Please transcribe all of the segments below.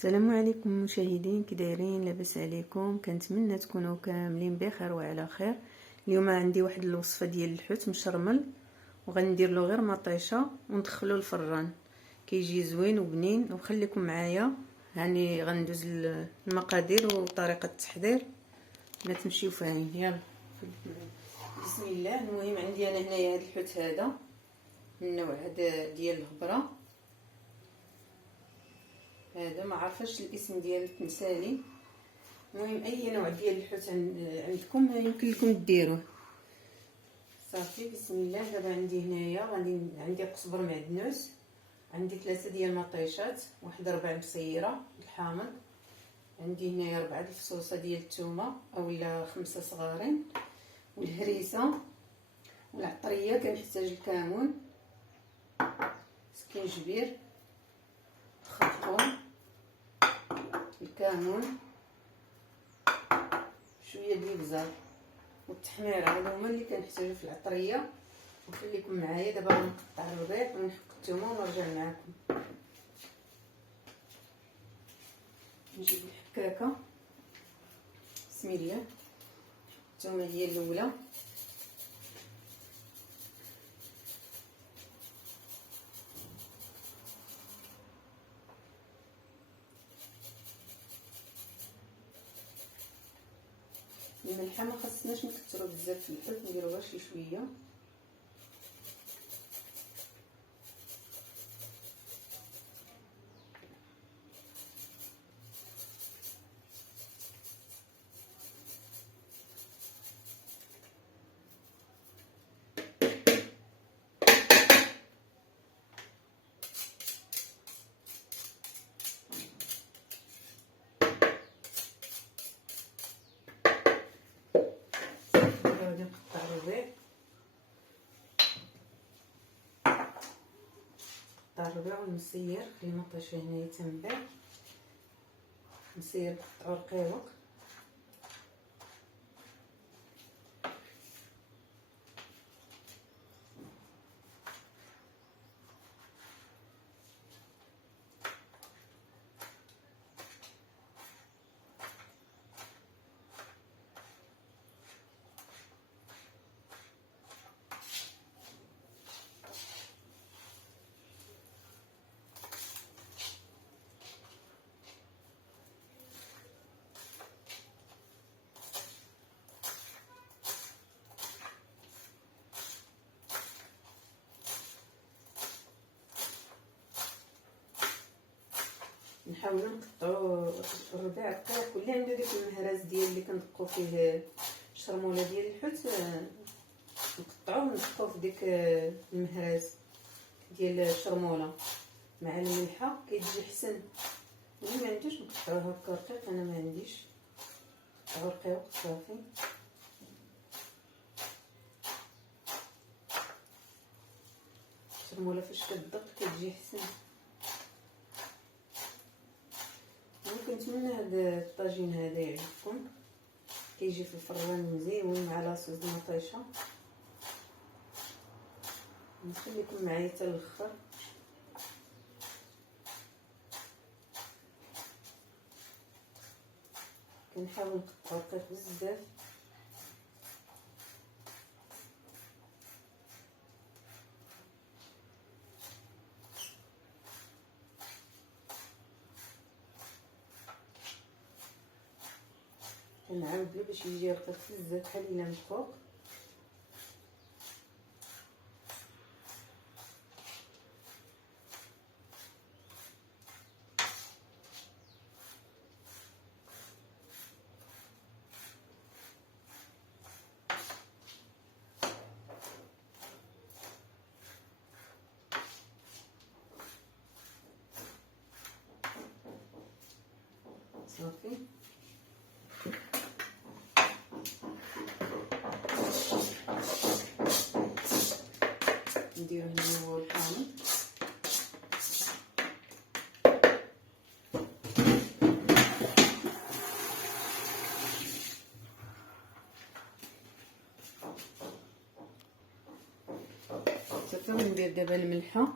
السلام عليكم مشاهدين، كي دايرين؟ لاباس عليكم؟ كنتمنى تكونوا كاملين بخير وعلى خير. اليوم عندي واحد الوصفه ديال الحوت مشرمل، وغندير له غير مطيشه وندخلو الفران. كيجي زوين وبنين، وخليكم معايا. يعني غندوز المقادير وطريقه التحضير، ما تمشيو فاهمين. يلا بسم الله. المهم عندي انا هنايا هذا الحوت هذا من النوع هذا ديال الهبره. هذا ما عرفش الاسم ديالو تنسالي. المهم اي نوع ديال الحوت عندكم يمكن لكم ديروه. صافي بسم الله. دابا عندي هنايا عندي قزبر معدنوس، عندي 3 ديال المطيشات، واحد 4 مصيره الحامض، عندي هنايا 4 الفصوصه ديال الثومه اولا 5 صغارين، والهريسه والعطريه. كنحتاج الكمون، سكينجبير، خرقوم، الكمون، شويه ديال البزار والتحميره. هادو هما اللي كنحتاجو في العطريه. وخليكم معايا دابا غنقطع الربيع ونحك الثومه ونرجع معكم. نجيب الحكاكه. بسم الله. الثومه هي الاولى، الملحه ما خصناش نكثروا بزاف في الحوت، نديرو غير شي شويه. غادي نقطع الربيع، والمسير خلي مطيشه هنايا تنبع. مسير قطعو رقيق. نحاولوا نقطعوا الربيع رقيق، واللي عنده ديك المهراز ديال اللي كندقوا فيه الشرموله ديال الحوت نقطعوه وندقوه في ديك المهراز ديال الشرموله مع الملحه، كيجي حسن. اللي ما عندوش نقطعوه هكا رقيق، انا ما عنديش، نقطعوه رقيق صافي. الشرموله فاش كتدق كتجي حسن. كنتمنى هذا الطاجين هذا يعجبكم، كيجي في الفران مزيون مع لاصوص د المطيشه. نخليكم معايا حتى الاخر. كنحاول نقطع رقيق بزاف. كنعاود له باش يجي رقيق بزاف بحال الا مدقوق. صافي. نديرو هنا هو الحامض. صافي. وندير دابا الملحه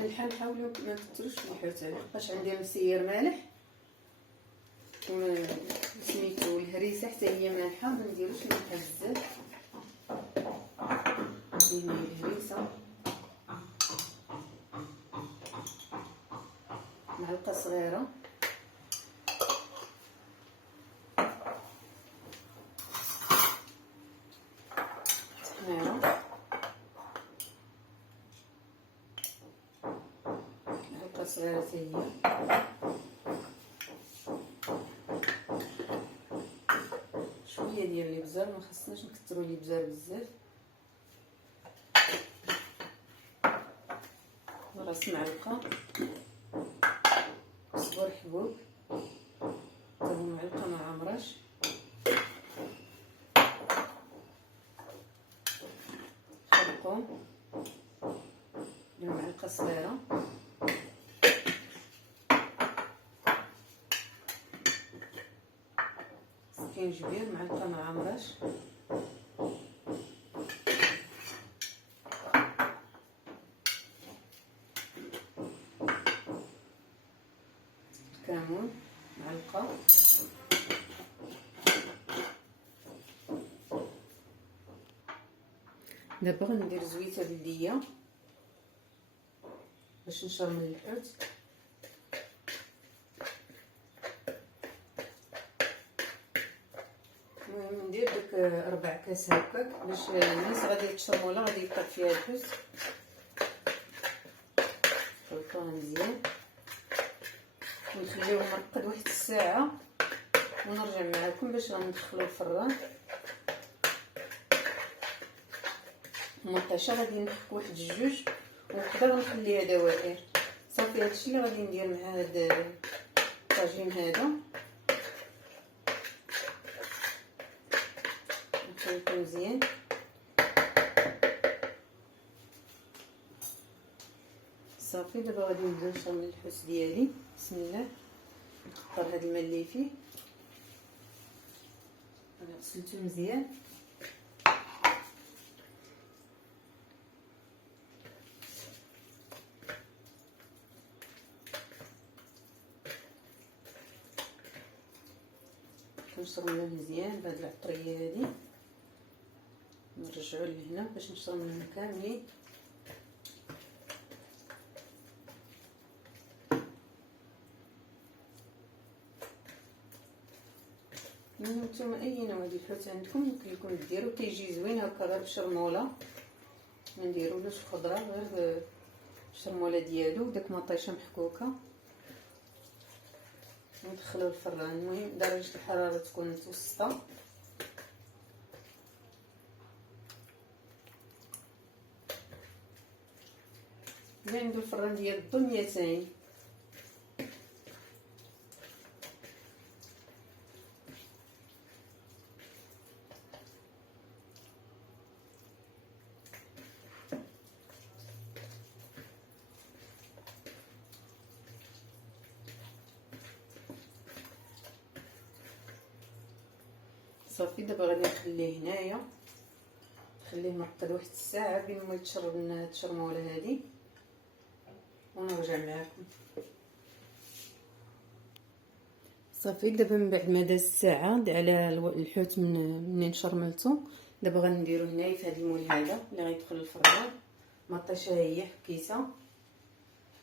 الملحه نحاولوا ما نكثروش الحوت لحقاش عندي مسير مالح سميتو الهريسه حتى هي مالحه، ما نديروش الملحه بزاف. ندير الهريسه معلقه صغيره تحميره، معلقه صغيره حتى هي، شويه ديال الابزار، ما خصناش نكثروا الابزار بزاف، راس معلقه صبر حبوب حتى هو معلقه ما عمرش، خرقوم معلقه صغيره، سكينجبير معلقه ما عمرش، كمون معلقه، دابا غندير زويته بلديه باش نشرمل الحوت. المهم ندير داك 4 كاس هكاك باش الناس غادي تشرموله غادي يطيب فيها الحوت. نخلطوها مزيان ونخليوه مرقد واحد الساعه ونرجع معكم باش غندخلو الفران. المطيشه غادي نحك واحد 2 ونقدر نخليها دوائر. صافي هادشي اللي غادي ندير مع هاد الطاجين هذا، نخلطو مزيان. صافي دابا غادي نبدا نشرمل الحوت ديالي. بسم الله. نكثر هاد الماء اللي فيه، انا غسلته مزيان. كنشرملوه مزيان بهاد العطريه هادي، نرجعو لهنا باش نشرملوهم كاملين. المهم نتوما اي نوع ديال الحوت عندكم يمكن لكم ديروا، كيجي زوين هكا غير بشرموله، ما نديرولوش خضره، غير بالشرموله ديالو داك مطيشه محكوكه ندخلو الفران. المهم درجه الحراره تكون متوسطه. اللي عنده الفران ديال الضو 200. صافي دابا غادي نخليه هنايا، نخليه مرقد واحد الساعه بين ما يتشرب لنا هاد الشرموله هادي ونرجع معكم. صافي دابا من بعد ما داز الساعه على الحوت منين شرملته، دابا غنديرو هنايا في هاد المول هذا اللي غيدخل الفران. مطيشه هي حكيتها،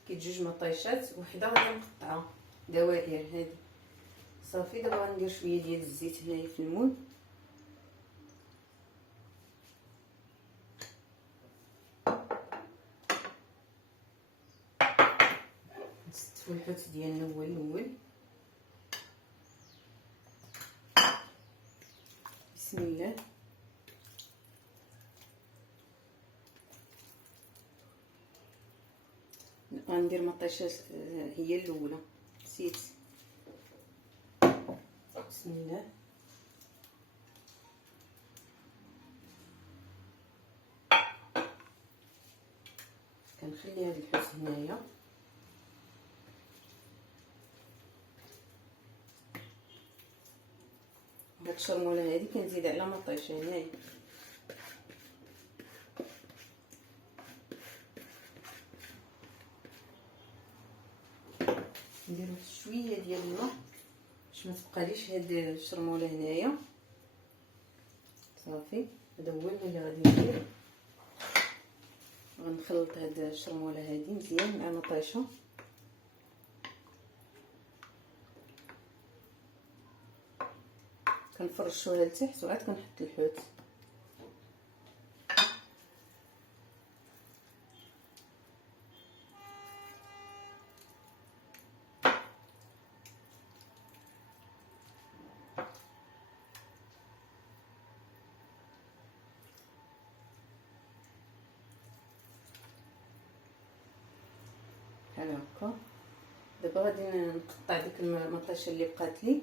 حكيت 2 مطيشات، وحده غادي نقطعها دوائر هادي. صافي دابا غندير شويه ديال الزيت هنايا في المول، نستفو الحوت ديالنا هو الاول. بسم الله. غندير مطيشه هي الاولى، نسيت. بسم الله. كنخلي هاد الحوت هنايا، هاد الشرموله هادي كنزيد على مطيشه هنايا. ندير واحد شويه ديال الماء باش ما تبقاليش هاد الشرموله هنايا. صافي هذا هو الماء اللي غادي ندير. غنخلط هاد الشرموله هادي مزيان مع مطيشه. كنفرشوها لتحت وعاد كنحط الحوت. بحال هكا. دابا غادي نقطع ديك المطيشه اللي بقات لي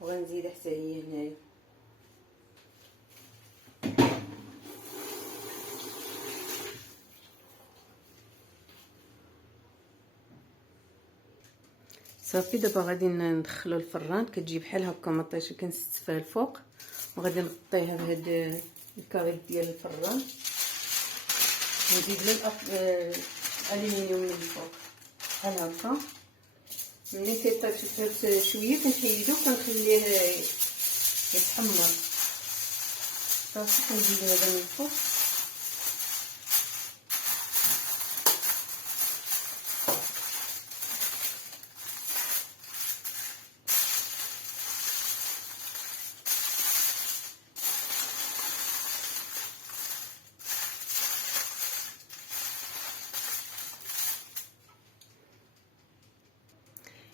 وغنزيدها حتى هي هنايا. صافي دابا غادي ندخلو الفران. كتجي بحال هكا مطيشه كنستفها الفوق وغادي نغطيها بهاد الكاريط ديال الفران ونزيد لها الالومنيوم من الفوق بحال هكا. ملي كيطيب شويه شويه كنحيدو وكنخليه يتحمر. صافي كنزيدو هذا من الفوق.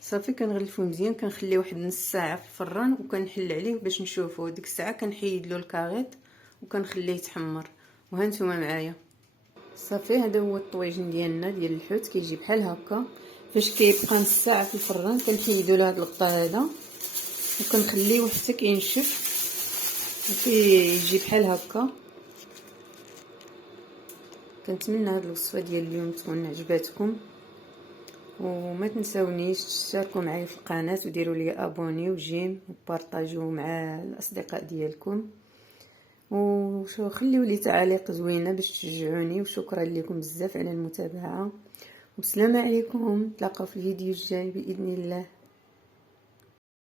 صافي كنغلفو مزيان. كنخليه واحد نص ساعه في الفران وكنحل عليه باش نشوفو. ديك الساعه كنحيد له الكاريط وكنخليه يتحمر. وها نتوما معايا. صافي هذا هو الطويجن ديالنا ديال الحوت. كيجي بحال هكا. فاش كيبقى نص ساعه في الفران كنحيدو له هذا الغطاء هذا وكنخليه حتى كينشف وكيجي بحال هكا. كنتمنى هذه الوصفه ديال اليوم تكون عجباتكم، وما تنساونيش تشاركوا معايا في القناه وديروا لي ابوني وجيم وبارطاجيو مع الاصدقاء ديالكم، وشو خليوا لي تعاليق زوينه باش تشجعوني. وشكرا لكم بزاف على المتابعه، والسلام عليكم. نتلاقاو في الفيديو الجاي باذن الله.